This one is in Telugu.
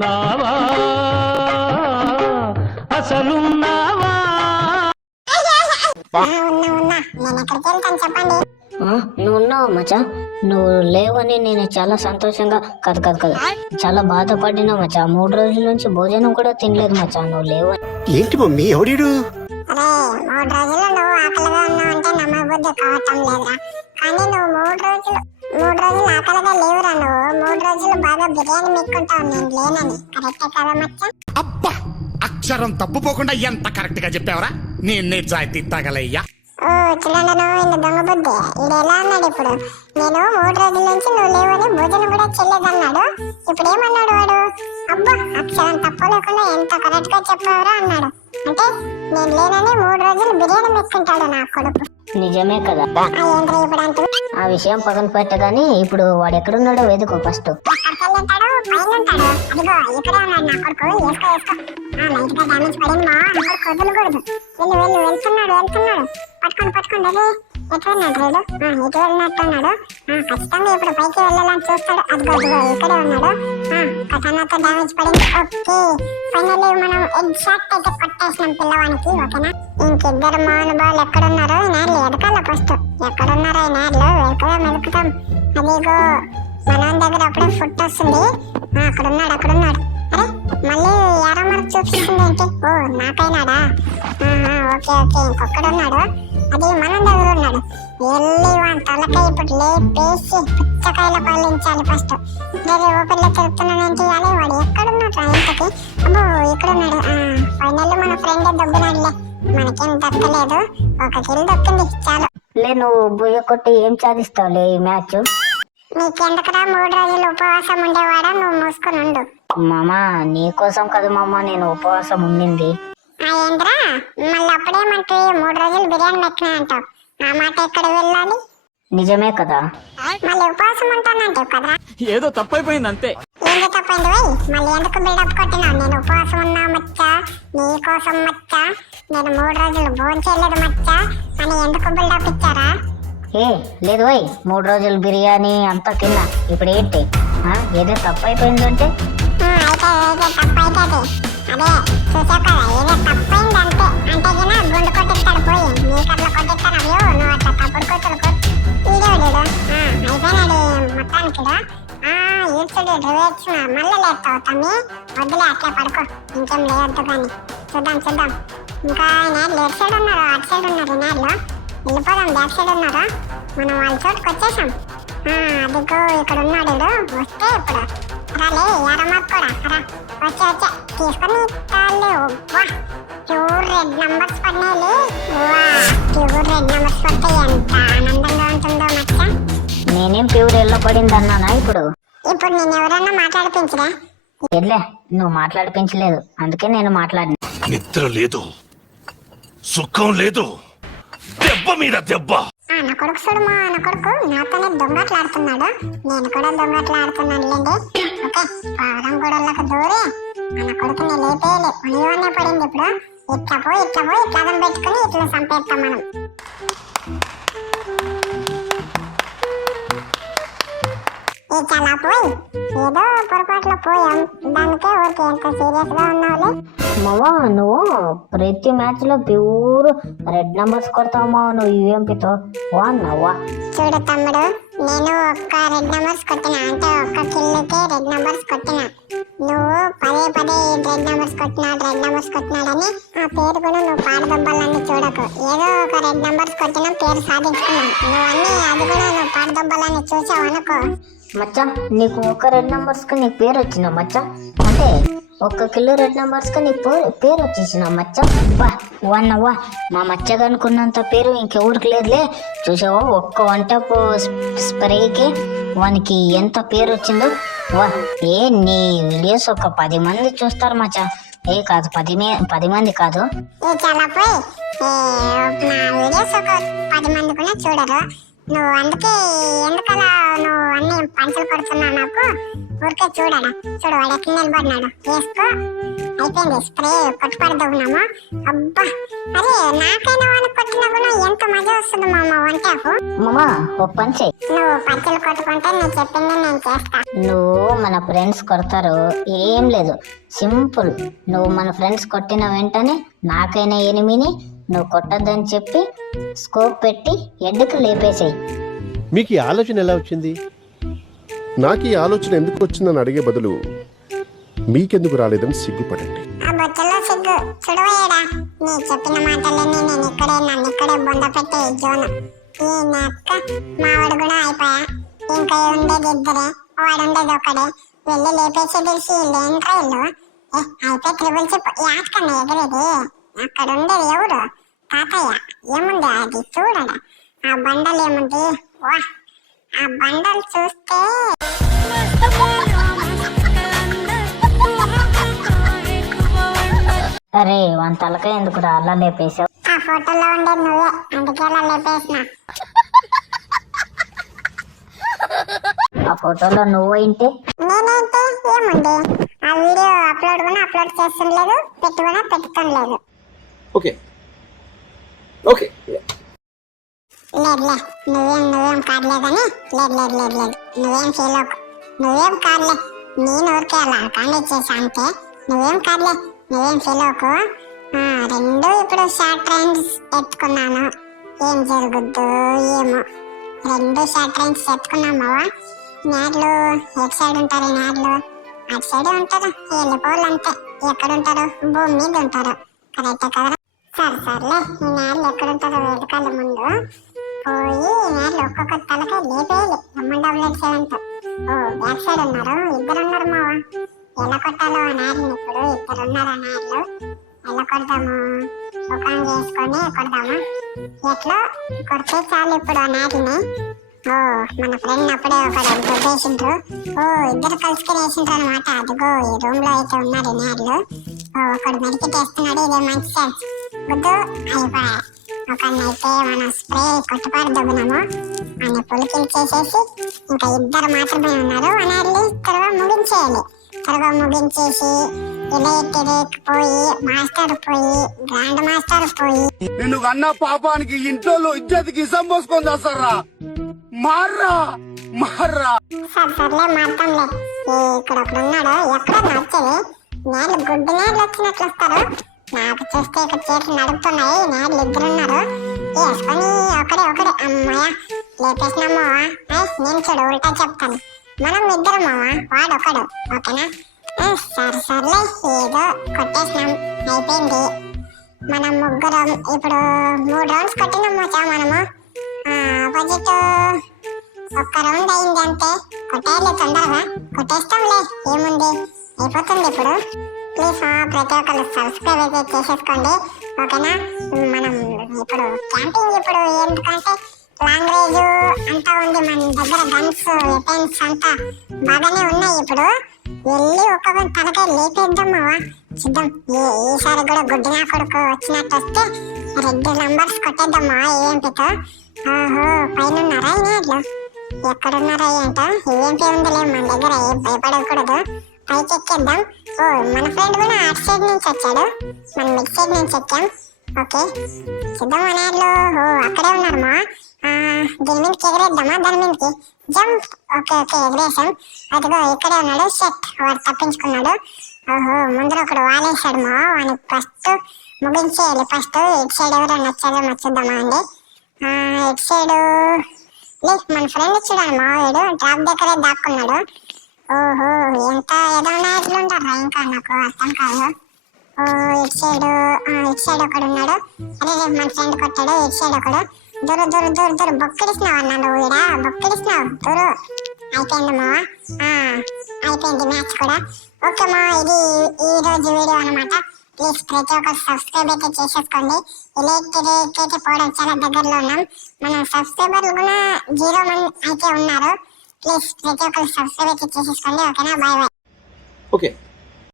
అసలున్నావా అసలున్నావా? నువ్వు ఉన్నావు మచ్చా. నువ్వు లేవని నేను చాలా సంతోషంగా కాదు చాలా బాధపడినా మచ్చా. 3 రోజుల నుంచి భోజనం కూడా తినలేదు మచ్చా. నువ్వు లేవని. ఏంటి మమ్మీ ఎవడీడు? అరే 3 రోజులు నువ్వు ఆకలిగా ఉన్నావు అంటే నమ్మబుద్ధి కావటం లేదురా. కానీ నువ్వు 3 రోజులు ఆకలిగా లేవురా. నువ్వు 3 రోజులు బాగా బిర్యానీ మెక్కుంటావు నేను లేనని. కరెక్టే కదా మచ్చా? అబ్బా అక్షరం తప్పుపోకుండా ఎంత కరెక్ట్ గా చెప్పావరా. నేను నిజాయితీ తగలయ్యా. ఓ చిన్న ఇల్లు దొంగ బుద్ధి. ఇది ఎలా అన్నాడు ఇప్పుడు? నేను 3 రోజుల నుంచి నువ్వు లేవని భోజనం కూడా చెల్లేదన్నాడు. ఇప్పుడు ఏమన్నాడు వాడు? అబ్బా అక్షరం తప్పు లేకుండా ఎంత కరెక్ట్ గా చెప్పావురా అన్నాడు. అంటే నేను లేనని 3 రోజులు బిర్యానీ మెక్కుంటాడు నా కొడుకు. నిజమే కదా. ఏంద్రా ఇప్పుడు అంటే? ఆ విషయం పక్కన పెట్టగాని ఇప్పుడు వాడు ఎక్కడున్నాడో వెతుకు ఫస్ట్. ఎక్కడికెళ్ళుంటాడు? పైన ఉంటాడు. అదిగో ఇక్కడే ఉన్నాడు నా కొడుకు. వేసుకో లైట్ గా డామేజ్ పడింది మా నా కొడుకు వదలకూడదు. వెళ్తున్నాడు పట్టుకోండి అదే ఎట్లున్నాడు రేడు? ఇటు వెళ్ళినట్టున్నాడు. ఖచ్చితంగా ఇప్పుడు పైకి వెళ్ళాలని చూస్తాడు. అదిగో ఇక్కడే ఉన్నాడు. కథానాతో డామేజ్ పడింది. ఓకే ఫైనల్లీ మనం ఎగ్జాక్ట్ అయితే కొట్టేసినాం పిల్లవానికి. ఓకేనా? ఇంకిద్దరు మౌనబాలు ఎక్కడున్నారో ఈ నేర్లు ఎదకాల ఫస్ట్. ఎక్కడున్నారో ఈ నేర్లు వెతుకుతాం. అదిగో మన దగ్గర అప్పుడే ఫుట్ వస్తుంది. అక్కడున్నాడు. అరే మళ్ళీ ఎరా మనకు చూపిస్తుంది ఏంటి? ఓ నాకైనాడా? ఓకే ఇంకొక్కడున్నాడు. అది మన దగ్గర ఉన్నాడు. వెళ్ళి వాడి తలకాయ ఇప్పుడు లేపేసి పుచ్చకాయల పాలించాలి ఫస్ట్. వేరే ఓపెన్ లో తిరుగుతున్నానంటే ఇవ్వాలి. వాడు ఎక్కడున్నాడు ఇంతకి? అబ్బో ఇక్కడున్నాడు. ఫైనల్ మన ఫ్రెండ్ దొబ్బినాడులే. మనకేం దక్కలేదు. ఒక కిల్ దొక్కింది చాలు. లే నువ్వు బుయ్య కొట్టి ఏం సాధిస్తావులే ఈ మ్యాచ్? నీకెందుకురా 3 రోజులు ఉపవాసం ఉండేవాడా? నువ్వు మూసుకొని ఉండు. మామా నీకోసం కదా మామ నేను ఉపవాసం ఉండింది. ఏంద్రా మళ్ళీ అప్పుడేమంటే 3 రోజులు బిర్యానీ మెక్కినా అంటావు. ఆ మాట ఎక్కడ వెళ్ళాలి? నిజమే కదా. మళ్ళీ ఉపవాసం ఉంటానంటావు కదరా. ఏదో తప్పైపోయింది అంతే. ఏంది తప్పైంది వై? మళ్ళీ ఎందుకు బిల్డప్ కొట్టినావు? నేను ఉపవాసం ఉన్నా మచ్చా, నీ కోసం మచ్చా, నేను 3 రోజులు భోజనం చేయలేదు మచ్చా అని ఎందుకు బిల్డప్ ఇచ్చారా? లేదు వై 3 రోజులు బిర్యానీ అంతా తిన్నా. ఇప్పుడు ఏంటి? ఏదో తప్పు అయిపోయిందంటే అయితే తప్పైతుంది. అదే చూసావు కదా ఏదో తప్పైంది అంతే. అంటే గుండు కొట్టిస్తాడు పోయి నీకట్లా కొట్టిస్తాను. అయ్యో నువ్వు అట్లా తప్పుడు కొట్టుడు ఈడేవుడు అయిపోయినాడు మొత్తానికి. ఈడ్చుడు రివేట్స్ మళ్ళీ లేస్తావు తమ్మి. వద్దులే అట్లే పడుకో. ఇంకేం లేవద్దు కానీ చూద్దాం. ఇంకా నేర్లు ఎటు సైడ్ ఉన్నారు? అటు సైడ్ ఉన్నారు నేర్లు. వెళ్ళిపోదాం. బ్యాక్ సైడ్ ఉన్నారా? మనం వాళ్ళ చోటుకు వచ్చేసాం. అదిగో ఇక్కడ ఉన్నాడు. వస్తే ఇప్పుడు రాలే ఎరమక్కడా రా వచ్చే తీసుకొని తాలే. ప్యూర్ రెడ్ నంబర్స్ పడినాయి. ప్యూర్ రెడ్ నంబర్స్ పడితే ఎంత ఆనందంగా ఉంటుందో మచ్చా. నేనేం ప్యూర్ ఎల్లో పడింది అన్నానా? ఇప్పుడు నేను ఎవరన్నా మాట్లాడిపించరా? ఎట్లే నువ్వు మాట్లాడిపించలేదు అందుకే నేను మాట్లాడిన. నిద్ర లేదు, సుఖం లేదు, దెబ్బ మీద దెబ్బ. నా కొడుకు చూడమా, నా కొడుకు నాతోనే దొంగట్లాడుతున్నాడు. నేను కూడా దొంగట్లాడుతున్నాను లేండి. ఓకే పావురం గొడవలకు దూరి నా కొడుకుని లేపేయలే. పనిలోనే పడింది. ఇప్పుడు ఇట్లా పోయి ఇట్లా పెట్టుకుని ఇట్లా చంపేస్తాం మనం. చాలా పోయి ఏదో పొరపాట్లో పోయాం. దానికే ఓకే ఎంత సీరియస్ గా ఉన్నావులే. మావా నువ్వు ప్రతి మ్యాచ్ లో ప్యూర్ రెడ్ నంబర్స్ కొడతావు మావా. నువ్వు యూఎంపీతో వాన్నవ్వా. చూడు తమ్ముడు, నేను ఒక్క రెడ్ నంబర్స్ కొట్టినా అంటే ఒక్క కిల్లుకే రెడ్ నంబర్స్ కొట్టినా. నువ్వు పదే రెడ్ నంబర్స్ కొట్టినాడని ఆ పేరు కూడా నువ్వు పాడదొబ్బాలని చూడకు. ఏదో ఒక రెడ్ నంబర్స్ కొట్టినా పేరు సాధించుకున్నావు. నువ్వన్నీ అది కూడా నువ్వు పాడదొబ్బాలని చూసావు అనుకో. మచ్చా నీకు ఒక రెడ్ నంబర్స్ కి నీకు పేరు వచ్చిన మచ్చా. అంటే ఒక్క కిలో రెడ్ నంబర్స్ కి నీకు పేరు వచ్చేసిన మచ్చా. వా మా మచ్చగా అనుకున్నంత పేరు ఇంకెవరికి లేదులే. చూసావా ఒక్క వంట స్ప్రేకి వానికి ఎంత పేరు వచ్చిందో. నీ వీడియోస్ ఒక 10 మంది చూస్తారు మచ్చా. కాదు 10 మంది కాదు. చాలా పోయి నా వీడియోస్ ఒక 10 మంది కూడా చూడరు. నువ్వు అందుకే ఎందుకలా నువ్వు అన్ని పంచలు కొడుతున్నావు నాకు. ఊరికే చూడు వాడు ఎక్కడ నిలబడినాడు. వేసుకో అయిపోయింది స్ప్రే కొట్టుపడదవునామా. అబ్బా అరే నాకైనా వాళ్ళకి కొట్టినా కూడా ఎంత మజా వస్తుంది మామ వంటకు. మామా ఓ పని చెయ్యి, నువ్వు పచ్చలు కొట్టుకుంటే నేను చెప్పింది నేను చేస్తా. నువ్వు మన ఫ్రెండ్స్ కొడతారు, ఏం లేదు సింపుల్. నువ్వు మన ఫ్రెండ్స్ కొట్టిన వెంటనే నాకైనా ఎనిమిని నువ్వు కొట్టద్దని చెప్పి స్కోప్ పెట్టి ఎడ్డుకు లేపేసేయి. మీకు ఈ ఆలోచన ఎలా వచ్చింది? నాకు ఈ ఆలోచన ఎందుకు వచ్చిందని అడిగే బదులు మీకెందుకు రాలేదని సిగ్గుపడండి. ఆ బొచ్చలో సిగ్గు చూడవేయడా, నీ చెప్పిన మాటలని నేను ఇక్కడే నన్ను ఇక్కడే బొంద పెట్టే జోను. ఈ నక్క మావాడు కూడా అయిపోయా, ఇంకా ఉండేది ఇద్దరే, వాడు ఉండేది ఒకడే. వెళ్ళి లేపేసి తెలిసి ఏంట్రా ఇల్లు అయిపోయి ట్రిబుల్ చిప్ యాత్కన్నా ఎగిరేది. అక్కడ ఉండేది ఎవరు? తాతయ్య. ఏముంది అది చూడడా, ఆ బండలు ఏముంది, వా ఆ బండలు చూస్తే అరే వన్ తలకాయ ఎందుకు అలా లేపేసావు? ఆ ఫోటోలో ఉండేది నువ్వే, అందుకే అలా లేపేసిన. ఆ ఫోటోలో నువ్వు ఏంటి? నేనైతే ఏముంది, ఆ వీడియో అప్లోడ్ కూడా అప్లోడ్ చేస్తుండలేదు, పెట్టి కూడా పెట్టుతుండలేదు. ఓకే ఓకే లేదులే, నువ్వేం కాదులేదని. లేదు నువ్వేం ఫీల్ అవ్వకు, నువ్వేం కాదులే. నేను ఊరికే అలా కాండి చేసా అంతే, నువ్వేం కాదులే, నువ్వేం ఫీల్ అవ్వకు. రెండు ఇప్పుడు షార్ట్ రేంజ్ ఎత్తుకున్నాను, ఏం జరుగుద్దో ఏమో. రెండు షార్ట్ రేంజ్ ఎత్తుకున్నామావా. నాడ్లు ఎటు సైడ్ ఉంటారు? నాడ్లు అటు సైడ్ ఉంటారు, వెళ్ళిపోవాలంతే. ఎక్కడ ఉంటారు? భూమి మీద ఉంటారు, కరెక్టే కదా. సర్లే, ఈ నాడ్లు ఎక్కడుంటారో వెతకాలి ముందు. పోయి నాడ్లు ఒక్కొక్క తలకాయ లేపేయాలి. M7. ఓ బ్యాక్ సైడ్ ఉన్నారు, ఇద్దరు ఉన్నారు మావా. ఎలా కొట్టాలో ఆ నాడ్ని ఇప్పుడు? ఇద్దరు ఉన్నారు ఆ నాడ్లు, ఎలా కొడదాము? సుఖం చేసుకొని కొడదామా? ఎట్లా కొడితే చాలు ఇప్పుడు ఆ నాటిని. ఓ మన ఫ్రెండ్ అప్పుడే ఒకడు గుద్దేసిండ్రు. ఓ ఇద్దరు కలుసుకుని వేసిండ్రు అనమాట. అదిగో ఈ రూమ్ లో అయితే ఉన్నారు నాడ్లు. ఒకడు మెడికి చేస్తున్నాడు, ఇదే మంచి ఛాన్స్. గుద్దు అయిపోయా. ఒకనైతే మనం స్ప్రే కొట్టుపారదొబ్బునాము, ఆయన పొలికిలు చేసేసి ఇంకా ఇద్దరు మాత్రమే ఉన్నారు. అనాడ్ని త్వరగా ముగించేయాలి. త్వరగా ముగించేసి ఎలక్ట్రిక్ పోయి, మాస్టర్ పోయి, గ్రాండ్ మాస్టర్ పోయి. నిన్ను కన్న పాపానికి ఇంట్లో ఇజ్జతికి ఇసం పోసుకొని చేస్తారా? మార్రా మార్రా. సర్లే మారుతాంలే. ఇక్కడ ఒకడు ఉన్నాడు, ఎక్కడ నచ్చేది. నేళ్ళు గుడ్డు నేళ్ళు వచ్చినట్లు వస్తారు. నాకు చూస్తే ఇక్కడ చేతులు నడుపుతున్నాయి. నేళ్ళు ఇద్దరు ఉన్నారు, వేసుకొని ఒకడే అమ్మాయ లేపేసినామావా. నేను చూడు ఉల్టా చెప్తాను, మనం ఇద్దరు మావా, వాడు ఒకడు. ఓకేనా? సర్లే ఏదో కొట్టేసినాం, అయిపోయింది. మనం ముగ్గురం ఇప్పుడు 3 రౌండ్స్ కొట్టినాం మచ్చా మనము. ఆపోజిట్ ఒక్క రౌండ్ అయింది అంతే. కొట్టేయాలి తొందరగా, కొట్టేస్తాంలే, ఏముంది అయిపోతుంది ఇప్పుడు. ప్లీజ్ ప్రతి ఒక్కరు సబ్స్క్రైబ్ అయితే చేసేసుకోండి, ఓకేనా? మనం ఇప్పుడు క్యాంపింగ్ ఇప్పుడు ఎందుకంటే లాంగ్ రేంజ్ అంతా ఉంది మన దగ్గర, గన్స్ వెపన్స్ అంతా బాగానే ఉన్నాయి. ఇప్పుడు వెళ్ళి ఒక్కొక్క తనకాయ లేపేద్దామావా, చూద్దాం. ఈసారి కూడా గుడ్డినా కొడుకు వచ్చినట్టు వస్తే 2 నంబర్స్ కొట్టేద్దామా ఏంటితో. ఓహో పైన ఉన్నారా ఈనాడ్లు? ఎక్కడున్నారా ఏంటో. ఏంటి ఉందిలే మన దగ్గర, ఏం భయపడకూడదు. పైకి ఎక్కేద్దాం. ఓ మన ఫ్రెండ్ కూడా అటు సైడ్ నుంచి వచ్చాడు, మనం మిడ్ సైడ్ నుంచి వచ్చాం. ఓకే చూద్దాం అనాడ్లు. ఓ అక్కడే ఉన్నారు మా. దీని మీదకి ఎగిరేద్దామా? దాని మీదకి జంప్. ఓకే ఎగిరేసాం. అదిగో ఇక్కడే ఉన్నాడు. షెట్, వాడు తప్పించుకున్నాడు. ఓహో ముందర ఒకడు వాలేసాడు మా, వానికి ఫస్ట్ ముగించేయాలి. ఫస్ట్ ఇటు సైడ్ ఎవరైనా వచ్చారో మర్చిద్దామా అండి. ఇటు సైడ్ మన ఫ్రెండ్ చూడండి మా, వాడు డ్రాప్ దగ్గరే దాక్కున్నాడు. ఓహో ఎంత ఏదో ఎట్లుంటారా, ఇంకా నాకు అర్థం కాదు. ఓ ఇటు సైడ్ ఒకడు ఉన్నాడు. అరే మన ఫ్రెండ్ కొట్టాడు. ఇటు సైడ్ ఒకడు. దూరు బొక్కిడిస్తున్నావు అన్నాడు. వీడా బొక్కిడిస్తున్నావు, దూరు. అయిపోయింది మావా, అయిపోయింది మ్యాచ్ కూడా. ఓకే మా, ఇది ఈ రోజు వీడియో అనమాట. ప్లీజ్ ప్రతి ఒక్కరు సబ్స్క్రైబ్ అయితే చేసేసుకోండి. ఎలక్ట్రిక్ అయితే పోవడం చాలా దగ్గరలో ఉన్నాం. మన సబ్స్క్రైబర్లు కూడా 0 మంది అయితే ఉన్నారు. ప్లీజ్ ప్రతి ఒక్కరు సబ్స్క్రైబ్ అయితే చేసేసుకోండి, ఓకేనా? Bye bye. ఓకే.